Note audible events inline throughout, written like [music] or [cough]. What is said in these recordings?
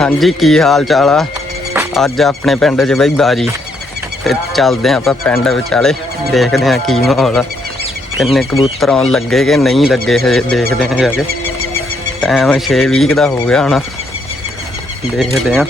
ਹਾਂਜੀ, ਕੀ ਹਾਲ ਚਾਲ ਆ? ਅੱਜ ਆਪਣੇ ਪਿੰਡ 'ਚ ਬਈ ਬਾਜੀ ਤੇ ਚੱਲਦੇ ਆਂ ਆਪਾਂ ਪਿੰਡ ਵਿਚਾਲੇ। ਦੇਖਦੇ ਆਂ ਕੀ ਮਾਹੌਲ ਆ। ਕਿੰਨੇ ਕਬੂਤਰ ਆਉਣ ਲੱਗੇ ਕਿ ਨਹੀਂ ਲੱਗੇ ਹਜੇ, ਦੇਖਦੇ ਆਂ ਜਾ ਕੇ। ਟਾਈਮ 6:20 ਦਾ ਹੋ ਗਿਆ ਹੁਣ। ਦੇਖਦੇ ਆਂ।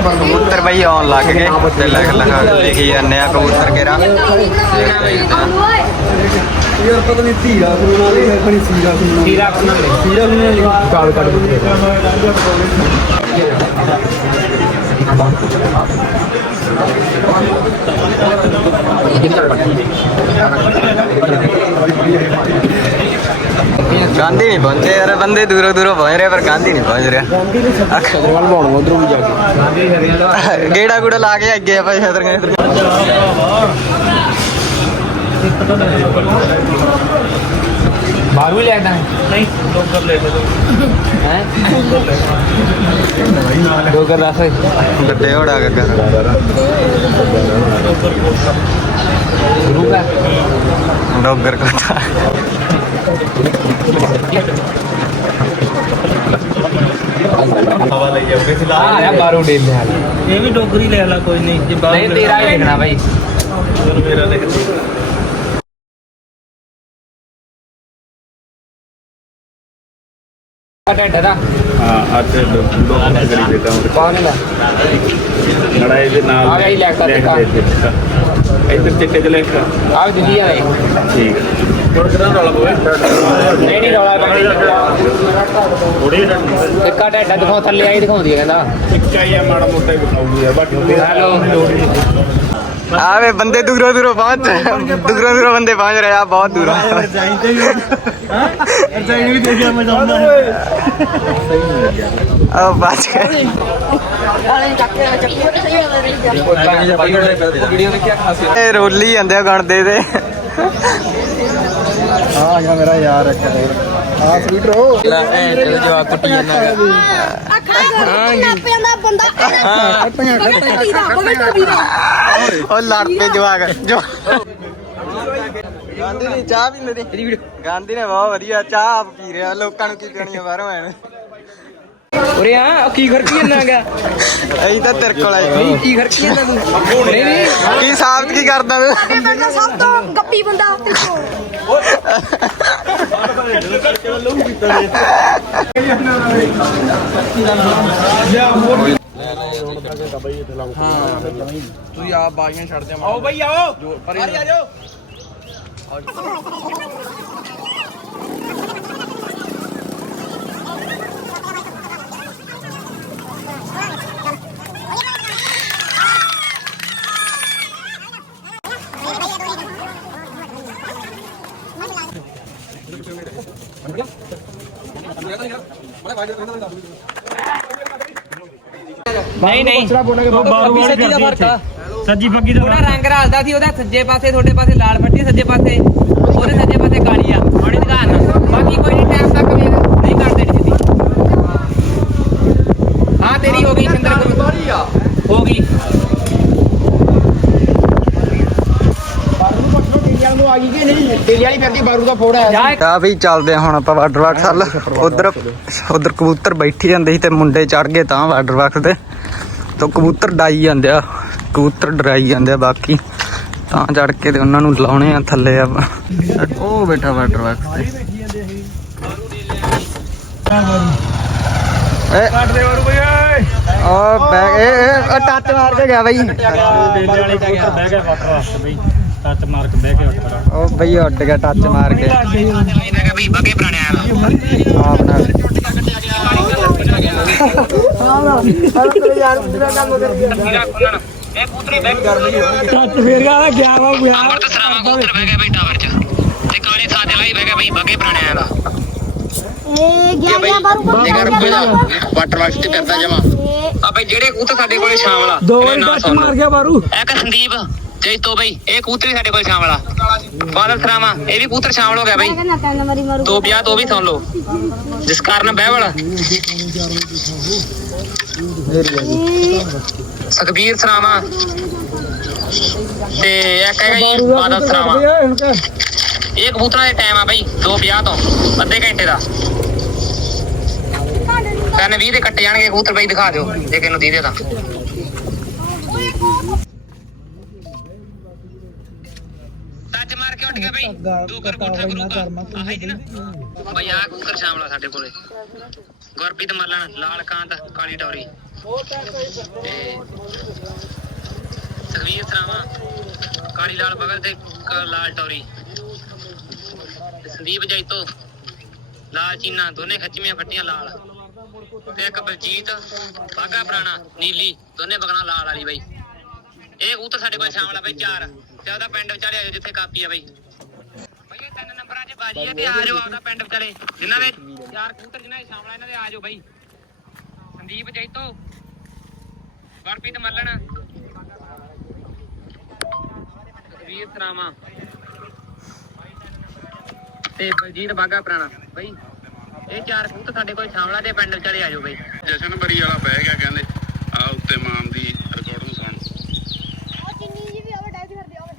ਕਬੂਤਰ ਬਈ ਆਉਣ ਲੱਗ ਗਏ। ਤੇ ਲੱਗ ਲਗਾ ਲਿਖੀ ਜਾਂਦੇ ਆ ਕਬੂਤਰ ਕੇਰਾ ਦੇਖਦੇ ਆਂ। ਯਾਰ ਪਤਾ ਨਹੀਂ ਧੀਰਾ ਸੁਣਨਾ ਲਈ ਹੈ ਖਣੀ ਸੀਰਾ ਸੁਣਨਾ ਸੀਰਾ ਸੁਣਨਾ ਸੀਰਾ ਸੁਣਨਾ ਲਈ ਗਾਲ ਕੱਢ ਦਿੱਤੀ ਗਾਂਧੀ ਨਹੀਂ ਪਹੁੰਚੇ ਯਾਰ ਬੰਦੇ ਦੂਰੋਂ ਦੂਰੋਂ ਪਹੁੰਚ ਰਹੇ ਪਰ ਗਾਂਧੀ ਨਹੀਂ ਪਹੁੰਚ ਰਿਹਾ। ਸਦਰਵਾਲ ਮਾਉਣ ਉਧਰੋਂ ਵੀ ਜਾ ਕੇ। ਗੇੜਾ ਗੂੜਾ ਲਾ ਕੇ ਅੱਗੇ ਆ ਭਾਈ ਸਦਰ ਇੱਧਰ ਬਾਹਰੋਂ ਲੈ ਆਣਾ ਨਹੀਂ ਡੋਗਰ ਲੈ ਲੈ ਹੈ ਡੋਗਰ ਦੱਸ ਗੱਡੇ ਹੋੜਾ ਗੱਗਾ ਗੁਰੂ ਦਾ ਡੋਗਰ ਕੋਤਾ ਆ ਰਿਹਾ ਬਾਹਰੋਂ ਡੇ ਲੈ ਇਹ ਵੀ ਡੋਗਰੀ ਲੈ ਲਾ ਕੋਈ ਨਹੀਂ ਜੇ ਬਾਹਰ ਨਹੀਂ ਤੇਰਾ ਹੀ ਲਿਖਣਾ ਢੱਡ ਦਾ ਹਾਂ ਅੱਜ ਡੋਕਟਰ ਕਰੀ ਦੇਤਾ ਕੌਣ ਲੈ ਨੜਾ ਇਹਦੇ ਨਾਲ ਆ ਹੀ ਲਿਖ ਦਿੱਤਾ। ਦੇ। ਇੱਧਰ ਚਿੱਟੇ ਚ ਲਿਖ ਆ ਦਿੱਲੀ ਆ ਠੀਕ ਹੈ ਥੋੜਾ ਕਿਹੜਾ ਰੌਲਾ ਪਵੇ ਨਹੀਂ ਨਹੀਂ ਰੌਲਾ ਪਾਣੀ ਥੋੜੀ ਇੱਕਾ ਢੱਡਾ ਦਿਖਾਉ ਥੱਲੇ ਆਈ ਦਿਖਾਉਂਦੀ ਹੈ ਕਹਿੰਦਾ ਇੱਕ ਆਈ ਆ ਮਾੜਾ ਮੋਟਾ ਹੀ ਬਤਾਉਗੀ ਆ ਬਾਕੀ ਹੈਲੋ ਆਵੇ ਬੰਦੇ ਦੂਰੋਂ ਦੂਰੋਂ ਪਹੁੰਚ ਦੂਰੋਂ ਦੂਰੋਂ ਬੰਦੇ ਪਹੁੰਚ ਰਹੇ ਆ ਬਹੁਤ ਦੂਰ ਤੇ ਹਾਂ ਵੀ ਦੇਖਿਆ ਮੈਂ ਆ ਇਹ ਰੋਲੀ ਜਾਂਦੇ ਆ ਗਣਦੇ ਤੇ ਆ ਗਿਆ ਮੇਰਾ ਯਾਰ ਇੱਕ ਆ ਸਵੀਟ ਰੋ ਲੈ ਐ ਤੇ ਜਵਾਬ ਕੁੱਟੀ ਜਾਂਦਾ ਦਾ। ਬੰਦਾ ਬਗਲ ਟੋਪੀ ਦਾ ਬਗਲ ਟੋਪੀ ਦਾ। ਉਹ ਲੜ ਪਏ ਜਵਾਕ। ਜੋ ਗਾਂਧੀ ਨੇ ਚਾਹ ਪੀਂਦੇ ਨੇ ਗਾਂਧੀ ਨੇ ਬਹੁਤ ਵਧੀਆ ਚਾਹ ਆਪ ਪੀ ਰਿਹਾ ਲੋਕਾਂ ਨੂੰ ਕੀ ਪੀਣੀ ਬਾਹਰੋਂ ਐਵੇਂ। ਉਰੇ ਆ ਕੀ ਖਰਕੀ ਜਾਂਦਾ ਗਾ ਅਸੀਂ ਤਾਂ ਤੇਰੇ ਕੋਲ ਆਏ ਨਹੀਂ ਕੀ ਖਰਕੀ ਜਾਂਦਾ ਤੂੰ? ਨਹੀਂ ਨਹੀਂ। ਕੀ ਸਾਬਤ ਕੀ ਕਰਦਾ ਤੂੰ ਬੰਦਾ ਸਭ ਤੋਂ ਗੱਪੀ ਬੰਦਾ ਤੇ ਕੋ [laughs] ਤੁਸੀਂ ਆਪ ਬਾਈਆਂ ਛੱਡ ਦੇ ਆਓ ਬਈ ਆਓ। ਆ ਜਾਓ ਨਹੀਂ। ਨਹੀਂ ਬੱਬੀ ਸੱਜੀ ਦਾ ਫ਼ਰਕ ਆ ਸੱਜੀ ਫੱਗੀ ਦਾ ਥੋੜਾ ਰੰਗ ਰਲਦਾ ਸੀ ਉਹਦਾ ਸੱਜੇ ਪਾਸੇ ਤੁਹਾਡੇ ਪਾਸੇ ਲਾਲ ਪੱਟੀ ਸੱਜੇ ਪਾਸੇ ਉਹਦੇ ਸੱਜੇ ਪਾਸੇ ਕਾਲੀ ਆ। ਬੜੀ ਦੁਕਾਨ ਬਾਕੀ ਕੋਈ ਨਹੀਂ ਟਾਈਮ ਤੱਕ ਵੇਖ ਨਹੀਂ ਕਰਦੇ ਨਹੀਂ ਹਾਂ ਤੇਰੀ ਹੋ ਗਈ ਸਿੰਦਰ ਗੁਰੂ ਹੋ ਗਈ। ਜਾ ਤਾਂ ਵੀ ਚੱਲਦੇ ਆ ਹੁਣ ਆਪਾਂ ਵਾਟਰ ਵਾਕ ਹੱਲ ਉਧਰ ਉਧਰ ਕਬੂਤਰ ਬੈਠੀ ਜਾਂਦੇ ਸੀ ਤੇ ਮੁੰਡੇ ਚੜ ਗਏ ਤਾਂ ਵਾਟਰ ਵਾਕ ਤੇ। ਤਾਂ ਕਬੂਤਰ ਡਾਈ ਜਾਂਦੇ ਆ। ਕਬੂਤਰ ਡਰਾਈ ਜਾਂਦੇ ਆ ਬਾਕੀ। ਤਾਂ ਚੜ ਕੇ ਤੇ ਉਹਨਾਂ ਨੂੰ ਲਾਉਣੇ ਆ ਥੱਲੇ ਆ। ਉਹ ਬੈਠਾ ਵਾਟਰ ਵਾਕ ਤੇ। ਏ। ਕੱਟ ਦੇ ਵਰੂ ਬਈ ਬੈਗ ਇਹ ਇਹ ਟੱਚ ਮਾਰ ਕੇ ਗਿਆ ਬਾਈ। ਬਹਿ ਬਈ ਟੱਚ ਮਾਰ ਕੇ ਉਹ ਬਈ ਉੱਡ ਗਿਆ ਟੱਚ ਮਾਰ ਕੇ। ਆਪਣਾ ਟੱਚ ਫੇਰ ਗਿਆ ਗਿਆ ਵਾ ਗਿਆ। ਇਹ ਗਿਆ ਗਿਆ ਬਾਰੂ ਵਾਟਰ ਵਾਕ ਤੇ ਕਰਦਾ ਜਮਾ ਆ ਬਈ ਜਿਹੜੇ ਕਬੂਤਰ ਸਾਡੇ ਕੋਲੇ ਸ਼ਾਮਲ ਆ ਦੋ ਟੱਚ। ਮਾਰ ਗਿਆ ਬਾਰੂ। ਇੱਕ ਸੰਦੀਪ। ਜੈਤੋ ਬਈ, ਇਹ ਕਬੂਤਰ ਵੀ ਸਾਡੇ ਕੋਲ ਸ਼ਾਮਲ ਆ ਬਾਦਲ ਸਰਾਵਾ, ਇਹ ਵੀ ਕਬੂਤਰ ਸ਼ਾਮਲ ਹੋ ਗਿਆ ਬਈ। ਦੋ ਵਿਆਹ ਤੋਂ ਵੀ ਸੁਣ ਲਓ। ਜਿਸ ਕਾਰਨ ਬਹਿਵਲ। ਸੁਖਬੀਰ ਸਰਾਵਾ। ਤੇ ਇੱਕ ਹੈਗਾ ਜੀ ਬਾਦਲ ਸਰਾਵਾ। ਇਹ ਕਬੂਤਰਾਂ ਦੇ ਟਾਈਮ ਆ ਬਈ 2:50 ਤੋਂ, ਅੱਧੇ ਘੰਟੇ ਦਾ। ਤਿੰਨ 20 ਦੇ ਕੱਟੇ ਜਾਣਗੇ ਕਬੂਤਰ ਬਈ, ਦਿਖਾ ਦਿਓ, ਜੇ ਕਿਨੂੰ ਦੀ ਦੇ ਤਾਂ। ਸੱਜ ਮਾਰ ਕੇ ਉੱਠ ਗਿਆ ਬਈ। ਦੂਕਰ ਕੋਠਾ ਗੁਰੂ ਆਹੀ ਜੀ ਨਾ। ਬਈ ਆ ਕਬੂਤਰ ਸ਼ਾਮਲਾ ਸਾਡੇ ਕੋਲੇ। ਗੁਰਪ੍ਰੀਤ ਮੱਲਣ ਲਾਲ ਕਾਂਤ ਕਾਲੀ ਟੌਰੀ। ਤੇ ਸੁਖਵੀਰ ਸਰਾਵਾ ਕਾਲੀ ਲਾਲ ਬਗਲ ਤੇ ਲਾਲ ਟੌਰੀ। ਤੇ ਸੰਦੀਪ ਜੈਤੋ ਲਾਲ ਚੀਨਾ ਦੋਨੇ ਖੱਚੀਆਂ ਫੱਟੀਆਂ ਲਾਲ। ਤੇ ਇੱਕ ਬਲਜੀਤ ਬਾਗਾ ਪੁਰਾਣਾ ਨੀਲੀ ਦੋਨੇ ਬਗਣਾ ਲਾਲ ਵਾਲੀ ਬਾਈ। ਇਹ ਕਬੂਤਰ ਸਾਡੇ ਕੋਲ ਸ਼ਾਮਲ ਆ ਬਾਈ ਚਾਰ। ਤੇ ਉਹਦਾ ਪਿੰਡ ਵਿਚਾਲੇ ਆਜੋ ਜਿੱਥੇ ਕਾਪੀ ਆ ਬਾਈ। ਬਾਈ ਇਹ ਤਿੰਨ ਨੰਬਰਾਂ 'ਚ ਬਾਜੀ ਹੈ ਤੇ ਆ ਜਾਓ ਆਪਦਾ ਪਿੰਡ ਵਿਚਾਲੇ। ਜਿਨ੍ਹਾਂ ਦੇ ਚਾਰ ਕਬੂਤਰ ਜਿਨ੍ਹਾਂ ਦੇ ਸ਼ਾਮਲ ਆ ਇਹਨਾਂ ਦੇ ਆ ਜਾਓ ਬਾਈ। ਸੰਦੀਪ, ਜੈਤੋ, ਗੁਰਪ੍ਰੀਤ ਮੱਲਣ ਵੀਰ ਸਰਾਮਾ ਤੇ ਬਲਜੀਤ ਬਾਗਾ ਪੁਰਾਣਾ। ਬਈ ਇਹ ਚਾਰ ਕਬੂਤਰ ਸਾਡੇ ਕੋਲ ਸ਼ਾਮਲਾ ਦੇ ਪਿੰਡ ਵਿਚਾਲੇ ਆ ਜਾਓ ਬਾਈ। ਜਸ਼ਨ ਬਰੀ ਵਾਲਾ ਬਹਿ ਗਿਆ ਕਹਿੰਦੇ ਆ ਉੱਤੇ ਮਾਨ ਦੀ ਰਿਕਾਰਡਿੰਗ ਸੁਣ ਕਿੰਨੀ ਜੀ ਵੀ ਆਵੇ ਡਾਇਸ ਕਰਦੇ ਆਵੇ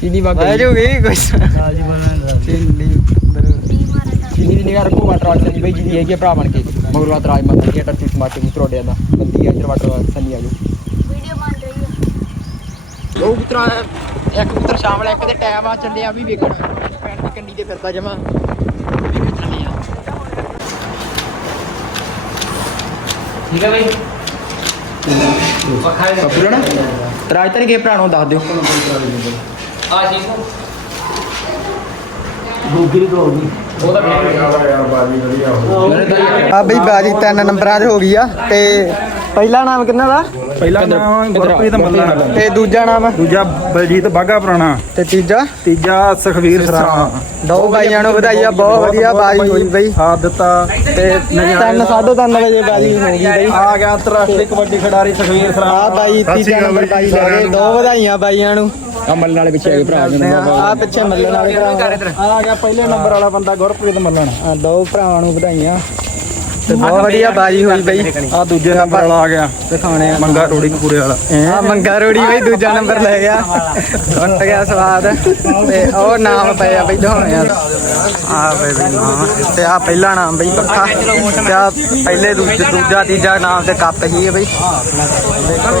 ਚੀਨੀ ਵਗ ਬਹਿ ਜੂਗੀ ਕੁਛ। ਚੀਨੀ ਚੀਨੀ ਦੀ ਨਿਗਾਹ ਰੱਖੋ ਵਾਟਰ ਵਾਲ ਸਨੀ ਬਈ ਜਿਹਦੀ ਹੈਗੀ ਆ ਭਰਾ ਬਣ ਕੇ। ਮਗਰ ਵਾਟ ਰਾਜ ਮਾਤਾ ਦੀ ਟੱਟੀ ਸਮਾਟੇ ਨੂੰ ਤਰੋੜਿਆ ਦਾ ਬੰਦੀ ਆ ਵਾਟਰ ਸਨੀ ਆ ਜੋ ਵੀਡੀਓ ਬਣ ਰਹੀ ਹੈ ਦੋ ਪੁੱਤਰਾ ਇੱਕ ਪੁੱਤਰ ਸ਼ਾਮਲ ਇੱਕ ਦੇ ਟਾਈਮ ਆ ਚੱਲਿਆ ਵੀ ਵੇਖਣ। ਪੈਣ ਦੀ ਕੰਡੀ ਤੇ ਫਿਰਦਾ ਜਮਾ। ਵੀ ਵੇਖਣ ਲਈ ਆ। ਠੀਕ ਹੈ ਬਾਈ? ਪਪੂ ਨਾ ਰਾਜ ਤਾਂ ਕੇ ਭਰਾ ਨੂੰ ਦੱਸ ਦਿਓ। ਆ ਠੀਕ ਹੋ। ਆ ਬਈ ਬਾਜੀ ਤਿੰਨ ਨੰਬਰਾਂ 'ਚ ਹੋ ਗਈ ਆ ਤੇ ਪਹਿਲਾ ਨਾਮ ਕਿੰਨਾ ਦਾ? ਪਹਿਲਾ ਨਾਮ ਗੁਰਪ੍ਰੀਤ ਮੱਲਣ ਤੇ ਦੂਜਾ ਨਾਮ ਦੂਜਾ ਬਲਜੀਤ ਬਾਗਾ ਪੁਰਾਣਾ। ਤੇ ਤੀਜਾ? ਤੀਜਾ ਸੁਖਵੀਰ ਸਰਾਣਾ। ਦੋ ਬਾਈਆਂ ਨੂੰ ਵਧਾਈਆ ਬਹੁਤ ਵਧੀਆ ਬਾਜੀ ਹੋਈ ਬਈ। ਸਾਥ ਦਿੱਤਾ ਤੇ ਤਿੰਨ ਸਾਢੇ ਤਿੰਨ ਵਜੇ ਬਾਜੀ ਹੋ ਗਈ ਬਈ। ਆ ਗਿਆ ਅੰਤਰਰਾਸ਼ਟਰੀ ਕਬੱਡੀ ਖਿਡਾਰੀ ਸੁਖਵੀਰ ਆ ਸਰਾਣਾ ਬਾਈ ਤੀਜਾ ਨੰਬਰ ਬਾਈ ਲੈ ਗਏ। ਦੋ ਵਧਾਈਆਂ ਬਾਈਆਂ ਨੂੰ। ਆ ਮੱਲਣ ਵਾਲੇ ਪਿੱਛੇ ਹੈਗੇ ਭਰਾ ਜਨ ਆ। ਪਿੱਛੇ ਮੱਲਣ ਵਾਲੇ ਭਰਾ। ਆ ਗਿਆ ਪਹਿਲੇ ਨੰਬਰ ਵਾਲਾ ਬੰਦਾ ਗੁਰਪ੍ਰੀਤ ਮੱਲਣ। ਆ ਦੋ ਭਰਾਵਾਂ ਨੂੰ ਵਧਾਈਆਂ। ਤੇ ਬਹੁਤ ਵਧੀਆ ਬਾਜੀ ਹੋਈ ਬਈ। ਆ ਦੂਜੇ ਨੰਬਰ ਵਾਲਾ ਆ ਗਿਆ। ਦਿਖਾਉਣੇ ਆ। ਮੰਗਾ ਰੋੜੀ ਕਪੂਰੇ ਵਾਲਾ। ਆ ਮੰਗਾ ਰੋੜੀ ਬਈ ਦੂਜਾ ਨੰਬਰ ਲੈ ਗਿਆ। ਟੁੱਟ ਗਿਆ ਸਵਾਦ। ਤੇ ਉਹ ਨਾਮ ਪਏ ਆ ਬਈ ਦਿਖਾਉਣੇ ਆ ਆ ਬਈ ਬਈ ਨਾਮ ਤੇ ਆ ਪਹਿਲਾ ਨਾਮ ਬਈ ਪੱਖਾ ਤੇ ਆ ਪਹਿਲੇ ਦੂਜੇ ਦੂਜਾ ਤੀਜਾ ਨਾਮ ਤੇ ਕੱਪ ਹੀ ਹੈ ਬਈ ਦੇਖੋ।